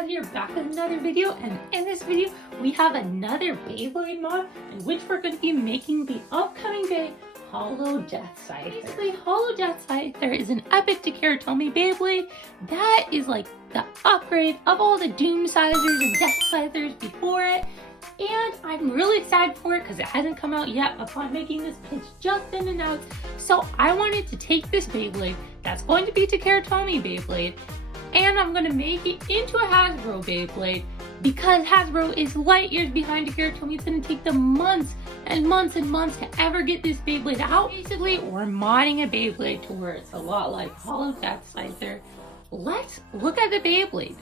Cat here, back with another video, and in this video we have another Beyblade mod in which we're going to be making the upcoming day Hollow Deathscyther. Basically, Hollow Deathscyther is an epic Takaratomy Beyblade that is like the upgrade of all the Doomscythers and Deathscythers before it. And I'm really excited for it because it hasn't come out yet upon making this. It's just been announced. So I wanted to take this Beyblade that's going to be Takaratomy Beyblade, and I'm going to make it into a Hasbro Beyblade because Hasbro is light years behind Takaratomy. It's going to take them months and months and months to ever get this Beyblade out. Basically, we're modding a Beyblade to where it's a lot like Hollow Deathscyther. Let's look at the Beyblade.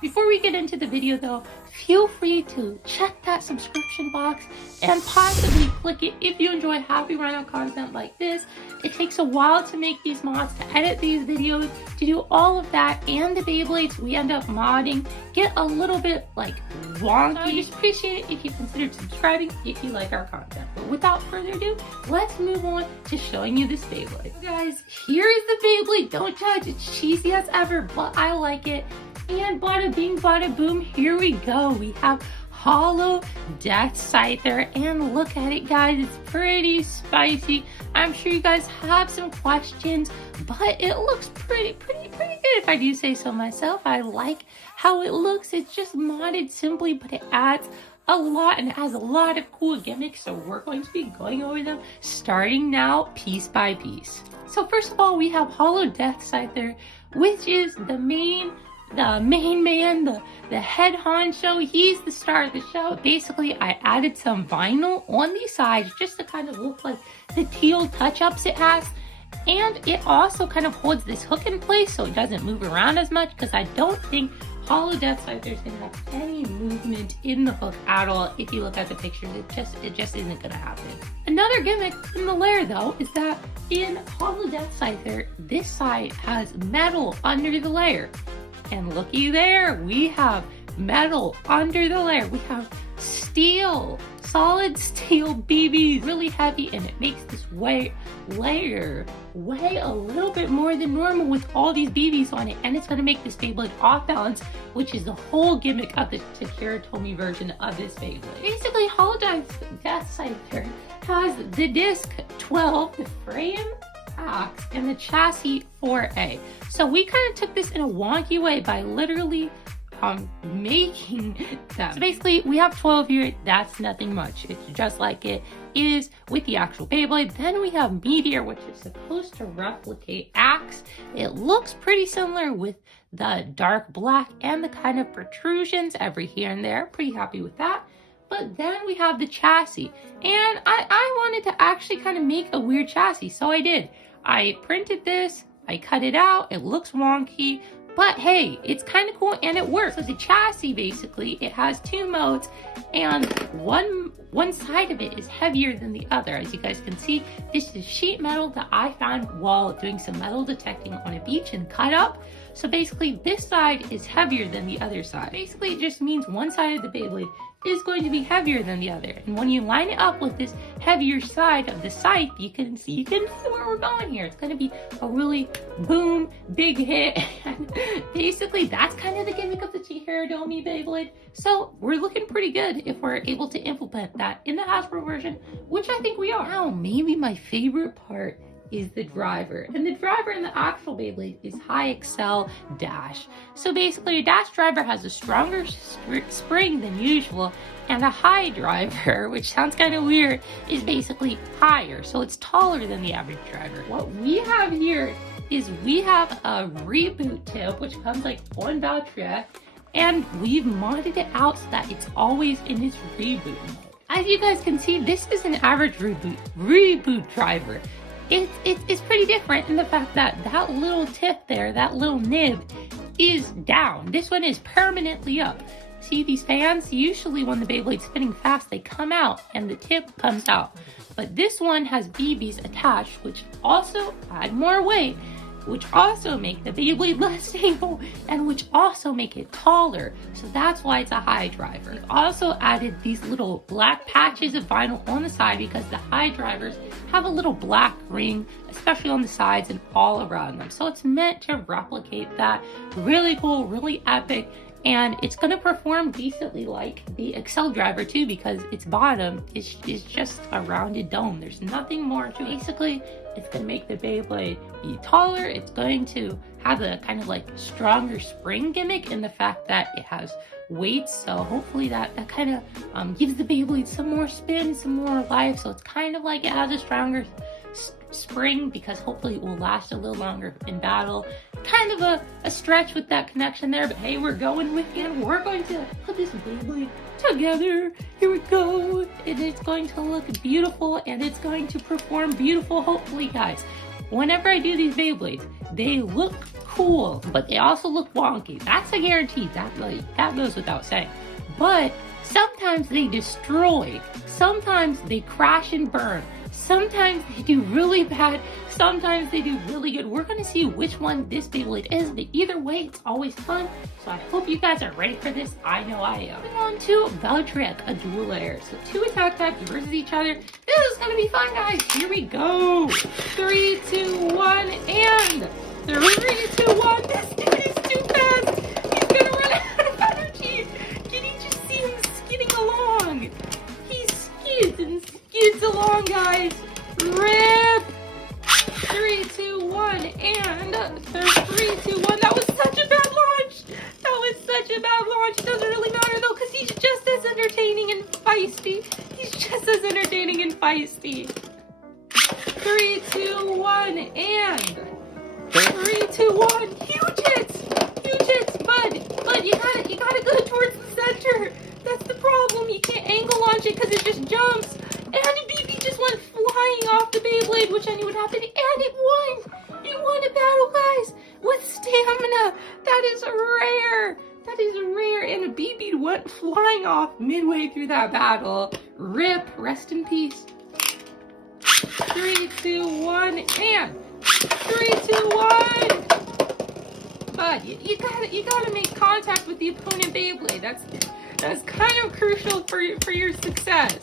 Before we get into the video though, feel free to check that subscription box and possibly click it if you enjoy HappyRhino content like this. It takes a while to make these mods, to edit these videos, to do all of that, and the Beyblades we end up modding get a little bit like wonky. So I just appreciate it if you considered subscribing if you like our content. But without further ado, let's move on to showing you this Beyblade. So guys, here is the Beyblade. Don't judge, it's cheesy as ever, but I like it. And bada bing, bada boom, here we go. We have Hollow Deathscyther, and look at it, guys. It's pretty spicy. I'm sure you guys have some questions, but it looks pretty good if I do say so myself. I like how it looks. It's just modded simply, but it adds a lot and it has a lot of cool gimmicks. So we're going to be going over them starting now, piece by piece. So first of all, we have Hollow Deathscyther, which is the main man, the head honcho. He's the star of the show. Basically, I added some vinyl on these sides just to kind of look like the teal touch-ups it has. And it also kind of holds this hook in place so it doesn't move around as much, because I don't think Hollow Deathscyther is going to have any movement in the hook at all. If you look at the pictures, it just isn't going to happen. Another gimmick in the layer though is that in Hollow Deathscyther, this side has metal under the layer. And looky there, we have metal under the layer. We have steel, solid steel BBs, really heavy, and it makes this layer weigh a little bit more than normal with all these BBs on it, and it's going to make this Beyblade off balance, which is the whole gimmick of the Takaratomy version of this Beyblade. Basically, Hollow Deathscyther has the disc 12, the frame axe, and the chassis 4A. So we kind of took this in a wonky way by literally making them. So basically, we have 12 here. That's nothing much. It's just like it is with the actual Beyblade. Then we have Meteor, which is supposed to replicate Axe. It looks pretty similar with the dark black and the kind of protrusions every here and there. Pretty happy with that. But then we have the chassis, and I wanted to actually kind of make a weird chassis, so I did. I printed this, I cut it out, it looks wonky, but hey, it's kind of cool and it works. So the chassis, basically, it has two modes, and one side of it is heavier than the other. As you guys can see, this is sheet metal that I found while doing some metal detecting on a beach and cut up. So basically, this side is heavier than the other side. Basically, it just means one side of the Beyblade is going to be heavier than the other. And when you line it up with this heavier side of the scythe, you can see where we're going here. It's going to be a really boom, big hit. And basically, that's kind of the gimmick of the Takaratomy Beyblade. So we're looking pretty good if we're able to implement that in the Hasbro version, which I think we are. Now, maybe my favorite part is the driver. And the driver in the actual Beyblade is High Excel Dash. So basically, a Dash driver has a stronger spring than usual, and a High driver, which sounds kind of weird, is basically higher. So it's taller than the average driver. What we have here is we have a reboot tip, which comes like on battery, and we've modded it out so that it's always in its reboot mode. As you guys can see, this is an average reboot driver. It's pretty different in the fact that that little tip there, that little nib, is down. This one is permanently up. See these fans? Usually when the Beyblade's spinning fast, they come out and the tip comes out. But this one has BBs attached, which also add more weight, which also make the Beyblade less stable, and which also make it taller. So that's why it's a high driver. We've also added these little black patches of vinyl on the side because the high drivers have a little black ring, especially on the sides and all around them. So it's meant to replicate that. Really cool, really epic. and it's going to perform decently like the Excel driver too, because its bottom is just a rounded dome. There's nothing more to it. Basically, it's going to make the Beyblade be taller. It's going to have a kind of like stronger spring gimmick in the fact that it has weights, so hopefully that kind of gives the Beyblade some more spin, some more life. So it's kind of like it has a stronger spring, because hopefully it will last a little longer in battle. Kind of a stretch with that connection there, but hey, we're going with it, and we're going to put this Beyblade together. Here we go, and it's going to look beautiful, and it's going to perform beautiful, hopefully, guys. Whenever I do these Beyblades, they look cool, but they also look wonky. That's a guarantee. That goes without saying. But sometimes they destroy. Sometimes they crash and burn. Sometimes they do really bad. Sometimes they do really good. We're going to see which one this Beyblade is, but either way, it's always fun. So I hope you guys are ready for this. I know I am. Moving on to Valtryek, a dual layer. So 2 attack types versus each other. This is going to be fun, guys. Here we go. 3, 2, 1, and 3, 2, 1. This dude is too fast. He's going to run out of energy. Can you just see him skidding along? He skids and skids along, guys. Rip. 3, 2, 1, and 3, 2, 1. That was such a bad launch. That was such a bad launch. It doesn't really matter though, because he's just as entertaining and feisty. He's just as entertaining and feisty. 3, 2, 1, and 3, 2, 1. Huge hits, but you gotta go towards the center. That's the problem. You can't angle launch it because it just jumps. And BB just went flying off the Beyblade, which I knew would happen, and it won! It won a battle, guys, with stamina. That is rare. That is rare, and BB went flying off midway through that battle. Rip, rest in peace. 3, 2, 1, and 3, 2, 1. But you gotta make contact with the opponent Beyblade. That's kind of crucial for your success.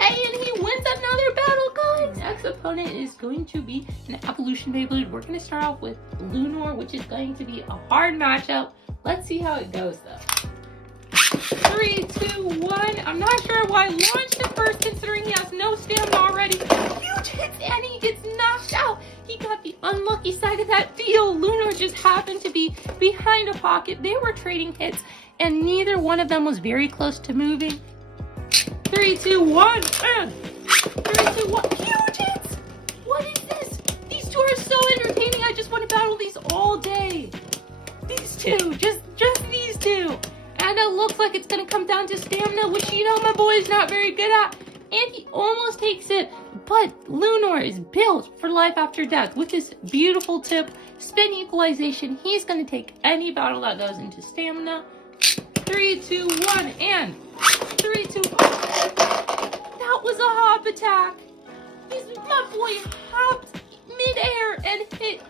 Hey, and he wins another battle, guys! Next opponent is going to be an Evolution Beyblade. We're going to start off with Lunor, which is going to be a hard matchup. Let's see how it goes, though. 3, 2, 1. I'm not sure why I launched it first, considering he has no stamina already. Huge hits, and he gets knocked out. He got the unlucky side of that deal. Lunor just happened to be behind a pocket. They were trading hits, and neither one of them was very close to moving. 3, 2, 1, and 3, 2, 1. Huge hits! What is this? These two are so entertaining. I just want to battle these all day. These two, just these two. And it looks like it's going to come down to stamina, which you know my boy is not very good at. And he almost takes it. But Lunor is built for life after death. With this beautiful tip, spin equalization, he's going to take any battle that goes into stamina. 3, 2, 1, and 3, 2, 1. That was a hop attack. My boy hopped midair and hit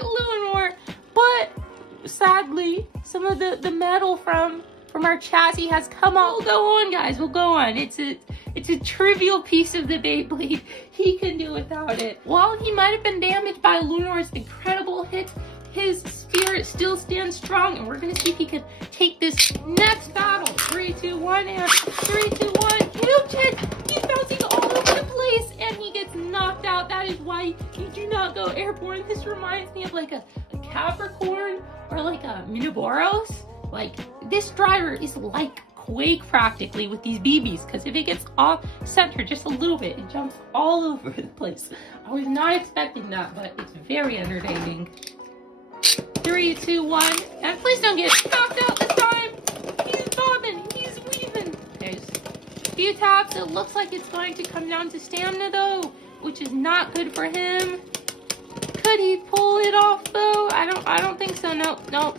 Lunor, but sadly, some of the metal from our chassis has come off. We'll go on, guys. We'll go on. It's a trivial piece of the Beyblade. He can do without it. While he might have been damaged by Lunor's incredible hit, his spirit still stands strong, and we're going to see if he can take this next battle. 3, 2, 1, and 3, 2, 1. Huge hit! He's bouncing all over the place, and he gets knocked out. That is why you do not go airborne. This reminds me of like a Capricorn or like a Minoboros. Like, this driver is like Quake practically with these BBs, because if it gets off center just a little bit, it jumps all over the place. I was not expecting that, but it's very entertaining. 3, 2, 1, and please don't get knocked out this time. He's bobbing, he's weaving. There's a few taps. It looks like it's going to come down to stamina though, which is not good for him. Could he pull it off though? I don't think so. Nope. That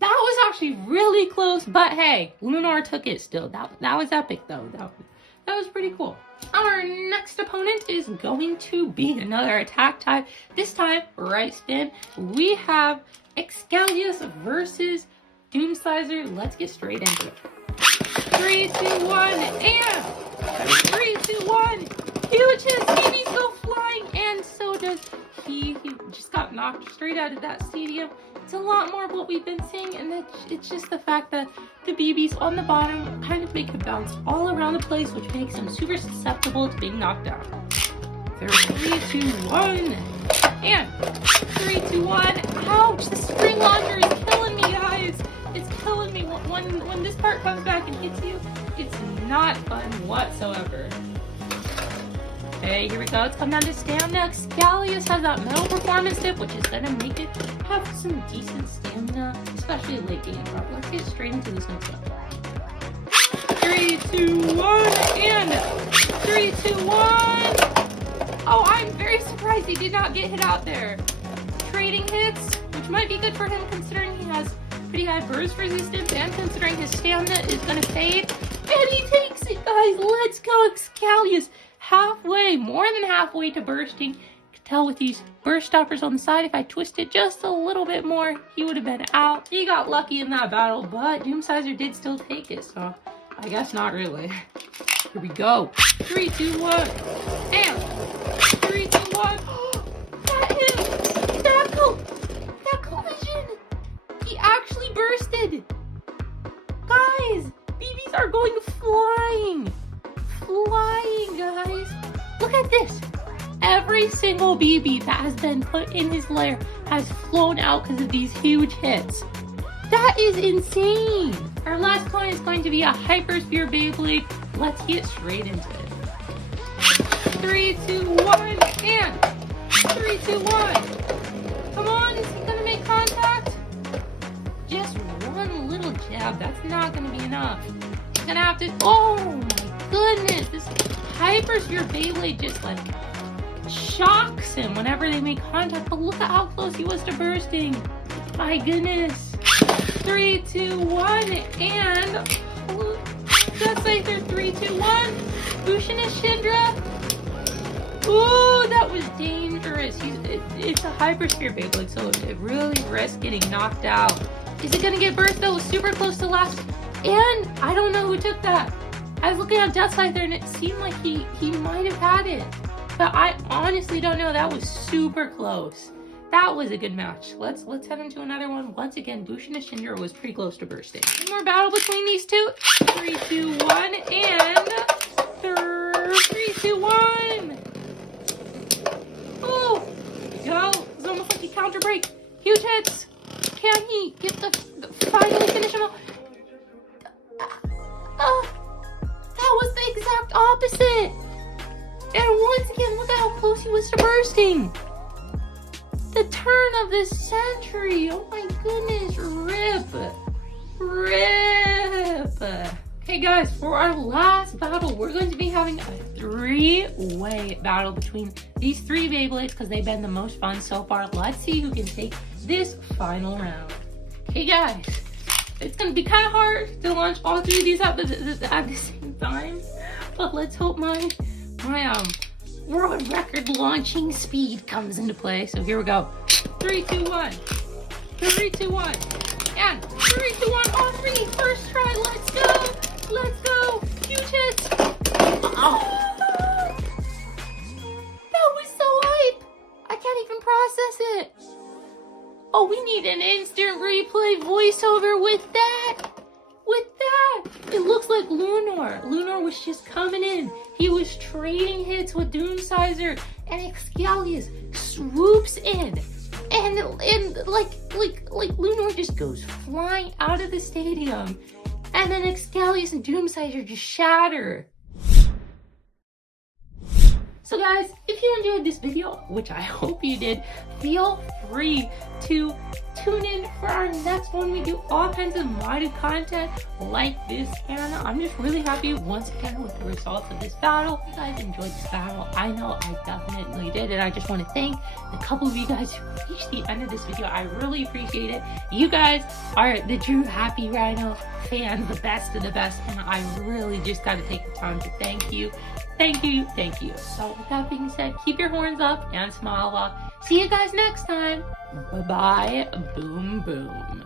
was actually really close, but hey, Lunor took it still. That was epic though. That was pretty cool. Our next opponent is going to be another attack type. This time, right spin. We have Excalius versus Deathscyther. Let's get straight into it. 3, 2, 1, and 3, 2, 1. Huge hits. BB's go flying, and so does he. He just got knocked straight out of that stadium. It's a lot more of what we've been seeing, and it's just the fact that the BBs on the bottom kind of make it bounce all around the place, which makes them super susceptible to being knocked down. 3, 2, 1, and 3, 2, 1. Ouch! The spring launcher is killing me, guys. It's killing me. When this part comes back and hits you, it's not fun whatsoever. Okay, here we go. It's come down to stamina. Excalius has that metal performance dip, which is going to make it have some decent stamina, especially late game. Let's get straight into this next one. 3, 2, 1, and 3, 2, 1. Oh, I'm very surprised he did not get hit out there. Trading hits, which might be good for him considering he has pretty high burst resistance and considering his stamina is going to fade. And he takes it, guys. Let's go, Excalius. Halfway, more than halfway to bursting. You can tell with these burst stoppers on the side, if I twisted just a little bit more, he would have been out. He got lucky in that battle, but Deathscyther did still take it, so I guess not really. Here we go. 3, 2, 1, and 3, 2, 1. That hit! That collision! He actually bursted! Guys, BBs are going flying! Flying, guys! Look at this! Every single BB that has been put in his lair has flown out because of these huge hits. That is insane! Our last one is going to be a Hypersphere Beyblade. Let's get straight into it. 3, 2, 1, and 3, 2, 1. Come on, is he gonna make contact? Just one little jab. That's not gonna be enough. He's gonna have to. Oh my goodness! This Hypersphere Beyblade just like shocks him whenever they make contact. But look at how close he was to bursting. My goodness. 3, 2, 1, and Deathscyther. 3, 2, 1. Bushin and Shindra. Ooh, that was dangerous. It's a Hypersphere Beyblade, so it really risks getting knocked out. Is it gonna get burst? That was super close to last. And I don't know who took that. I was looking at Deathscyther and it seemed like he might have had it. But I honestly don't know. That was super close. That was a good match. Let's head into another one. Once again, Bushin and Shindra was pretty close to bursting. One more battle between these two. 3, 2, 1, and 3, 2, 1. Oh, go. It's almost like a counter break. Huge hits. Can he get finally finish him off? That was the exact opposite. And once again, look at how close he was to bursting. The turn of the century. Oh my goodness. Rip. Okay guys, for our last battle, we're going to be having a 3-way battle between these 3 Beyblades because they've been the most fun so far. Let's see who can take this final round. Okay guys, it's going to be kind of hard to launch all 3 of these at the same time, but let's hope my world record launching speed comes into play. So here we go. 3, 2, 1. 3, 2, 1. And 3, 2, 1. All 3. First try. Let's go. Let's go. Huge hits. Oh. That was so hype. I can't even process it. Oh, we need an instant replay voiceover with that. It looks like Lunar. Lunar was just coming in. He was trading hits with Deathscyther, and Excalius swoops in, and like Lunar just goes flying out of the stadium, and then Excalius and Deathscyther just shatter. So guys, if you enjoyed this video, which I hope you did, feel free to tune in for our next one. We do all kinds of modded content like this, and I'm just really happy once again with the results of this battle. If you guys enjoyed this battle, I know I definitely did, and I just want to thank the couple of you guys who reached the end of this video. I really appreciate it. You guys are the true HappyRhino fans, the best of the best, and I really just got to take the time to thank you. Thank you. So with that being said, keep your horns up and smile a lot. See you guys next time. Bye-bye. Boom, boom.